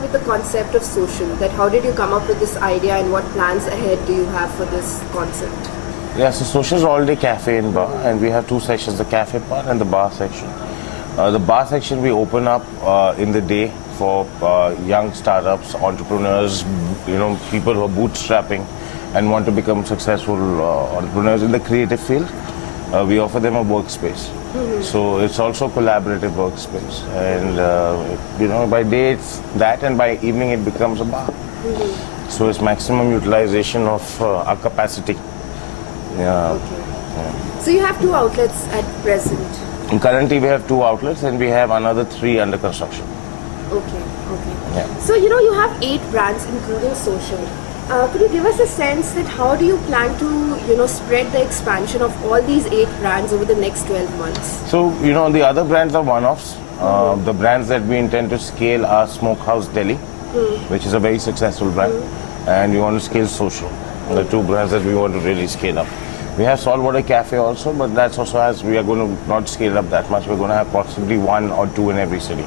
start with the concept of social. That how did you come up with this idea and what plans ahead do you have for this concept? Yeah, so social is all day cafe and bar, and we have two sections, the cafe part and the bar section. The bar section we open up in the day for young startups, entrepreneurs, people who are bootstrapping and want to become successful entrepreneurs in the creative field. We offer them a workspace. So it's also a collaborative workspace. And, by day it's that, and by evening it becomes a bar. So it's maximum utilization of our capacity. Yeah. Okay. Yeah. So you have 2 outlets at present. Currently we have 2 outlets and we have another 3 under construction. Okay. Yeah. So you have 8 brands including social. Could you give us a sense that how do you plan to spread the expansion of all these 8 brands over the next 12 months? So the other brands are one-offs. The brands that we intend to scale are Smokehouse Delhi, which is a very successful brand, and we want to scale social. The 2 brands that we want to really scale up. We have Saltwater Cafe also, but that's also as we are going to not scale up that much. We're going to have possibly 1 or 2 in every city.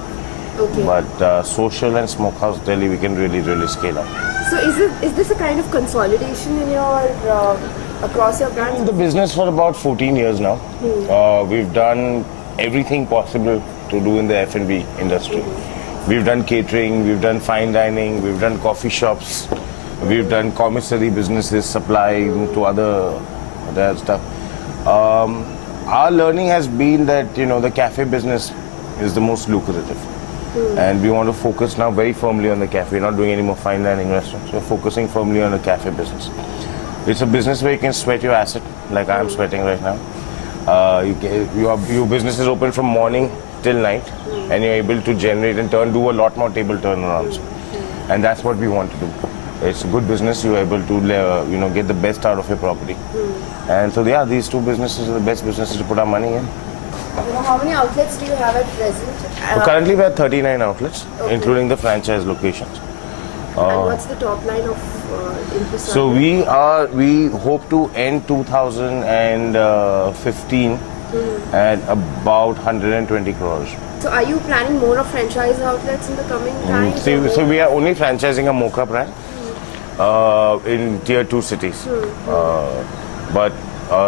Okay. But social and Smokehouse Delhi, we can really scale up. So is this a kind of consolidation in your across your brands? In the business for about 14 years now. We've done everything possible to do in the F&B industry. We've done catering, we've done fine dining, we've done coffee shops, we've done commissary businesses, supply to other stuff. Our learning has been that the cafe business is the most lucrative. And we want to focus now very firmly on the cafe. We're not doing any more fine dining restaurants. We're focusing firmly on the cafe business. It's a business where you can sweat your asset, like I'm sweating right now. Your business is open from morning till night, and you're able to generate and do a lot more table turnarounds. And that's what we want to do. It's a good business. You're able to get the best out of your property. And so these 2 businesses are the best businesses to put our money in. How many outlets do you have at present? Currently we have 39 outlets, including the franchise locations. And what's the top line of Impresario? So we hope to end 2015 at about 120 crores. So are you planning more of franchise outlets in the coming time? So we are only franchising a Mocha brand in tier 2 cities. But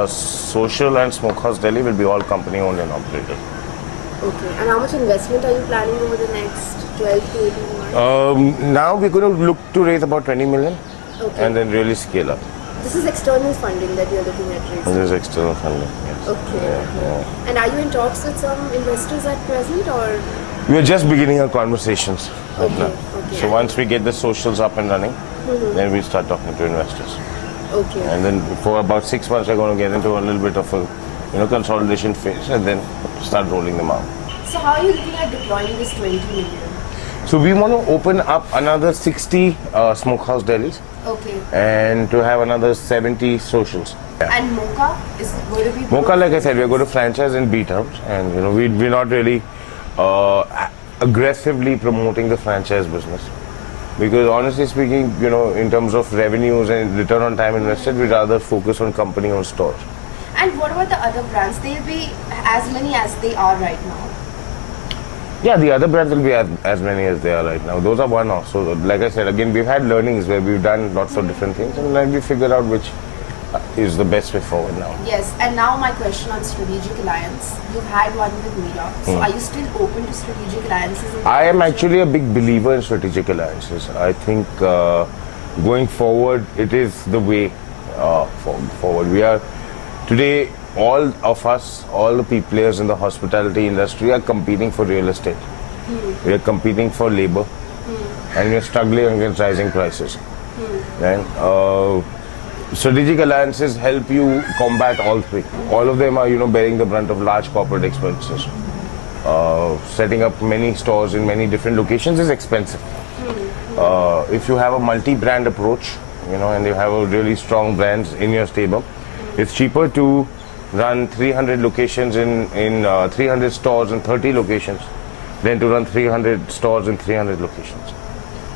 social and Smokehouse Delhi will be all company owned and operated. Okay. And how much investment are you planning over the next 12 to 18 months? Now we're going to look to raise about 20 million and then really scale up. This is external funding that you're looking at raising? This is external funding, yes. Okay. Yeah. And are you in talks with some investors at present, or? We are just beginning our conversations right now. Okay. So once we get the socials up and running, then we start talking to investors. Okay. And then for about 6 months, we're going to get into a little bit of a consolidation phase and then start rolling them out. So how are you looking at deploying this 20 million? So we want to open up another 60 Smokehouse Delis. Okay. And to have another 70 socials. Yeah. And Mocha is going to be... Mocha, like I said, we're going to franchise in B towns, and we're not really aggressively promoting the franchise business. Because honestly speaking, in terms of revenues and return on time invested, we'd rather focus on company-owned stores. And what about the other brands? They'll be as many as they are right now? Yeah, the other brands will be as many as they are right now. Those are one-offs. So like I said, again, we've had learnings where we've done lots of different things, and then we figured out which is the best way forward now. Yes, and now my question on strategic alliance. You've had one with Mirah. So are you still open to strategic alliances? I am actually a big believer in strategic alliances. I think going forward, it is the way forward. We are today, all of us, all the players in the hospitality industry are competing for real estate. We are competing for labor, and we are struggling against rising prices. And strategic alliances help you combat all 3. All of them are, bearing the brunt of large corporate expenses. Setting up many stores in many different locations is expensive. If you have a multi-brand approach, and you have a really strong brands in your stable, it's cheaper to run 300 locations in 300 stores in 30 locations than to run 300 stores in 300 locations.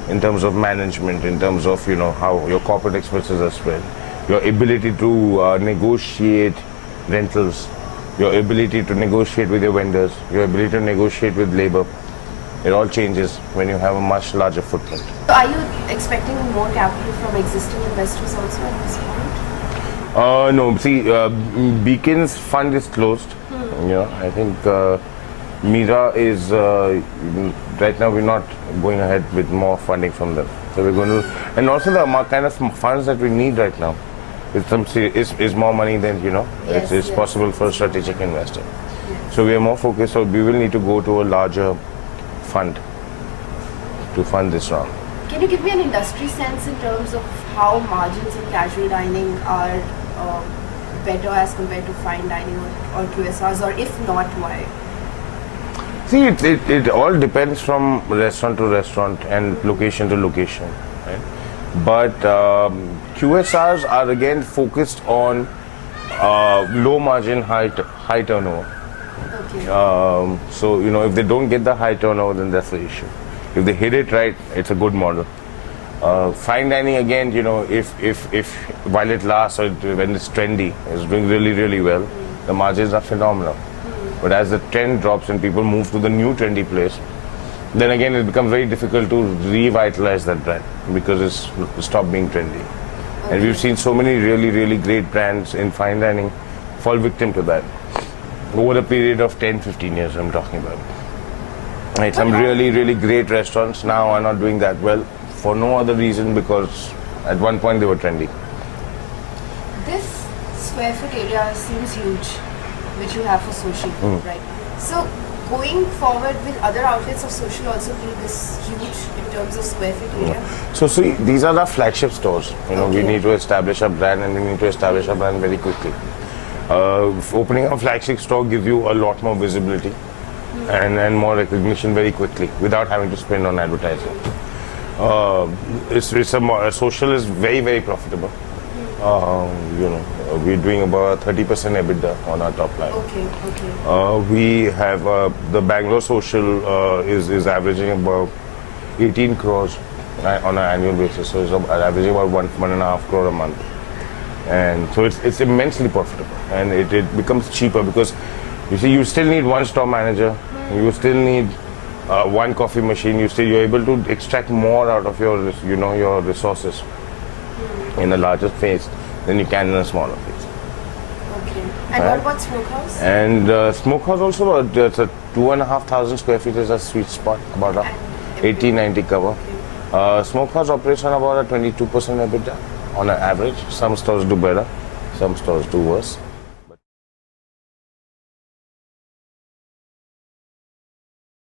In terms of management, in terms of how your corporate expenses are spread, your ability to negotiate rentals, your ability to negotiate with your vendors, your ability to negotiate with labor. It all changes when you have a much larger footprint. So are you expecting more capital from existing investors also at this point? No, see, Beacon's fund is closed. I think Mirah is, right now we're not going ahead with more funding from them. So we're going to, and also the kind of funds that we need right now is more money than, it's possible for a strategic investor. So we are more focused, so we will need to go to a larger fund to fund this round. Can you give me an industry sense in terms of how margins in casual dining are better as compared to fine dining or QSRs, or if not, why? See, it all depends from restaurant to restaurant and location to location, right? But QSRs are again focused on low margin, high turnover. Okay. So, if they don't get the high turnover, then that's the issue. If they hit it right, it's a good model. Fine dining again, if while it lasts or when it's trendy, it's doing really, really well, the margins are phenomenal. But as the trend drops and people move to the new trendy place, then again it becomes very difficult to revitalize that brand because it's stopped being trendy. Okay. And we've seen so many really, really great brands in fine dining fall victim to that. Over a period of 10, 15 years, I'm talking about. Right, some really, really great restaurants now are not doing that well for no other reason because at one point they were trendy. This square foot area seems huge, which you have for social, right? So going forward, will other outlets of social also be this huge in terms of square foot area? So see, these are the flagship stores. Okay. We need to establish a brand and we need to establish a brand very quickly. Opening a flagship store gives you a lot more visibility and more recognition very quickly without having to spend on advertising. Social is very, very profitable. We're doing about 30% EBITDA on our top line. Okay. We have the Bangalore social is averaging about 18 crores on an annual basis. So it's averaging about 1.5 crore a month. And so it's immensely profitable, and it becomes cheaper because you still need one store manager, you still need one coffee machine. You're able to extract more out of your your resources in a larger phase than you can in a smaller phase. Okay. And what about smokehouse? And smokehouse also, it's a 2,500 square feet is a sweet spot, about a 80-90 cover. Okay. Smokehouse operates on about a 22% EBITDA on an average. Some stores do better, some stores do worse.